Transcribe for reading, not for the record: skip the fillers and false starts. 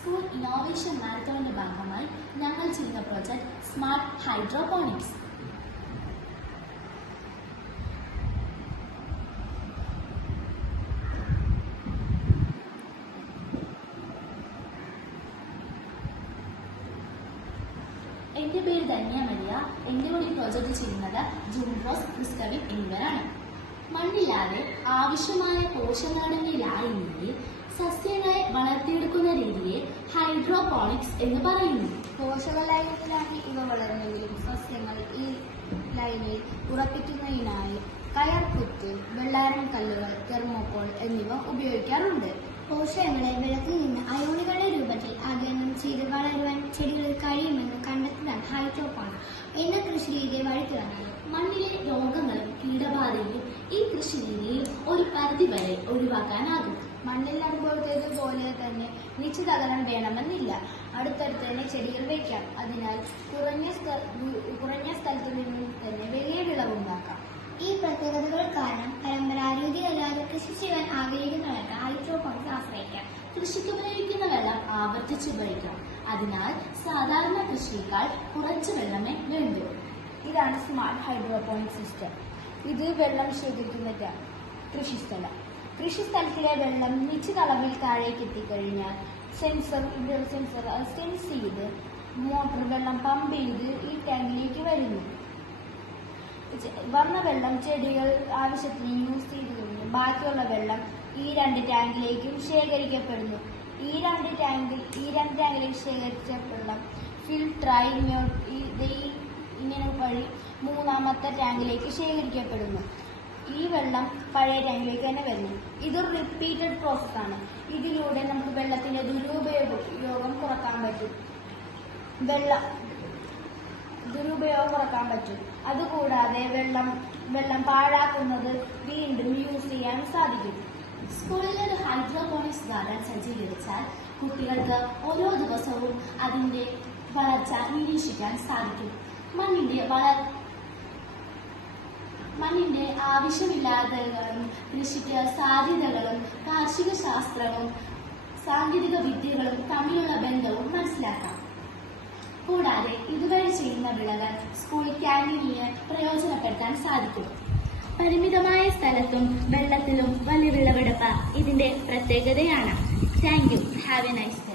School innovation മാരത്തോണിന്റെ ഭാഗമായി ഞങ്ങൾ ചെയ്യുന്ന പ്രോജക്റ്റ് സ്മാർട്ട് ഹൈഡ്രോപോണിക്സ്. എൻ്റെ പേര് ധന്യ മരിയ. എൻ്റെ കൂടി പ്രോജക്റ്റ് ചെയ്യുന്നത് ജൂൺ റോസ്, ക്രിസ്റ്റവിൻ എന്നിവരാണ്. മണ്ണില്ലാതെ ആവശ്യമായ പോഷകങ്ങളടങ്ങിയ ലായനിയിൽ സസ്യങ്ങളെ വളർത്തിയെടുക്കുന്ന രീതിയെ ഹൈഡ്രോപോണിക്സ് എന്ന് പറയുന്നു. പോഷക ലൈനിലാണ് ഇവ വളരുന്നെങ്കിലും സസ്യങ്ങൾ ഈ ലൈനിൽ ഉറപ്പിക്കുന്നതിനായി കയർക്കുത്ത്, വെള്ളാരം കല്ലുകൾ, തെർമോകോൾ എന്നിവ ഉപയോഗിക്കാറുണ്ട്. പോഷകങ്ങളെ വെള്ളത്തിൽ നിന്ന് അയോണുകളുടെ രൂപത്തിൽ ആഗിരണം ചെയ്ത് വളരുവാൻ ചെടികൾക്ക് കഴിയുമെന്ന് കണ്ടെത്തുന്നതാണ് ഹൈഡ്രോപോണിക്സ് എന്ന കൃഷി രീതിയെ വഴിത്തിറങ്ങുന്നത്. മണ്ണിലെ രോഗങ്ങളും കീടബാധയും ഈ കൃഷി രീതിയിൽ ഒരു പരിധിവരെ ഒഴിവാക്കാനാകും. മണ്ണിൽ നടുമ്പോഴത്തേതുപോലെ തന്നെ നിശ്ചിത അകലം വേണമെന്നില്ല. അടുത്തടുത്ത് തന്നെ ചെടികൾ വയ്ക്കാം. അതിനാൽ കുറഞ്ഞ സ്ഥലത്തു നിന്നും തന്നെ വലിയ വിളവുണ്ടാക്കാം. ഈ പ്രത്യേകതകൾ കാരണം പരമ്പരാഗതമല്ലാതെ കൃഷി ചെയ്യാൻ ആഗ്രഹിക്കുന്നവർക്ക് ഹൈഡ്രോപോണിക്സ് ആശ്രയിക്കാം. കൃഷിക്ക് ഉപയോഗിക്കുന്ന വെള്ളം ആവർത്തിച്ച് ഉപയോഗിക്കാം. അതിനാൽ സാധാരണ കൃഷിയേക്കാൾ കുറച്ച് വെള്ളമേ വേണ്ടൂ. ഇതാണ് സ്മാർട്ട് ഹൈഡ്രോപോണിക് സിസ്റ്റം. ഇത് വെള്ളം ശേഖരിക്കുന്ന കൃഷിസ്ഥലത്തിലെ വെള്ളം നിശ്ചിത അളവിൽ താഴേക്ക് എത്തിക്കഴിഞ്ഞാൽ സെൻസർ സെൻസ് ചെയ്ത് മോട്ടോർ വെള്ളം പമ്പ് ചെയ്ത് ഈ ടാങ്കിലേക്ക് വരുന്നു. വന്ന വെള്ളം ചെടികൾ ആവശ്യത്തിന് യൂസ് ചെയ്ത് കഴിഞ്ഞു ബാക്കിയുള്ള വെള്ളം ഈ രണ്ട് ടാങ്കിലേക്കും ശേഖരിക്കപ്പെടുന്നു. ഈ രണ്ട് ടാങ്കിലേക്ക് ശേഖരിച്ച വെള്ളം ഫിൽട്ടറായി ഇങ്ങനെ വഴി മൂന്നാമത്തെ ടാങ്കിലേക്ക് ശേഖരിക്കപ്പെടുന്നു. ഈ വെള്ളം പഴയ ടാങ്കിലേക്ക് തന്നെ വരുന്നു. ഇതൊരു റിപ്പീറ്റഡ് പ്രോസസ്സാണ്. ഇതിലൂടെ നമുക്ക് വെള്ളത്തിന്റെ ദുരുപയോഗം കുറക്കാൻ പറ്റും. അതുകൂടാതെ വെള്ളം പാഴാക്കുന്നത് വീണ്ടും യൂസ് ചെയ്യാൻ സാധിക്കും. സ്കൂളിൽ ഒരു ഹൈഡ്രോപോണിക്സ് ഗാർഡൻ സജ്ജീകരിച്ചാൽ കുട്ടികൾക്ക് ഓരോ ദിവസവും അതിന്റെ വളർച്ച നിരീക്ഷിക്കാൻ സാധിക്കും. മണ്ണിന്റെ ആവശ്യമില്ലാത്തകളും കൃഷിക്ക് സാധ്യതകളും കാർഷിക ശാസ്ത്രവും സാങ്കേതിക വിദ്യകളും തമ്മിലുള്ള ബന്ധവും മനസ്സിലാക്കാം. കൂടാതെ ഇതുവഴി ചെയ്യുന്ന വിളകൾ സ്കൂൾ ക്യാന്റീനിന് പ്രയോജനപ്പെടുത്താൻ സാധിക്കും. പരിമിതമായ സ്ഥലത്തും വെള്ളത്തിലും വലിയ വിളവെടുപ്പ് ഇതിന്റെ പ്രത്യേകതയാണ്. Thank you. Have A nice day.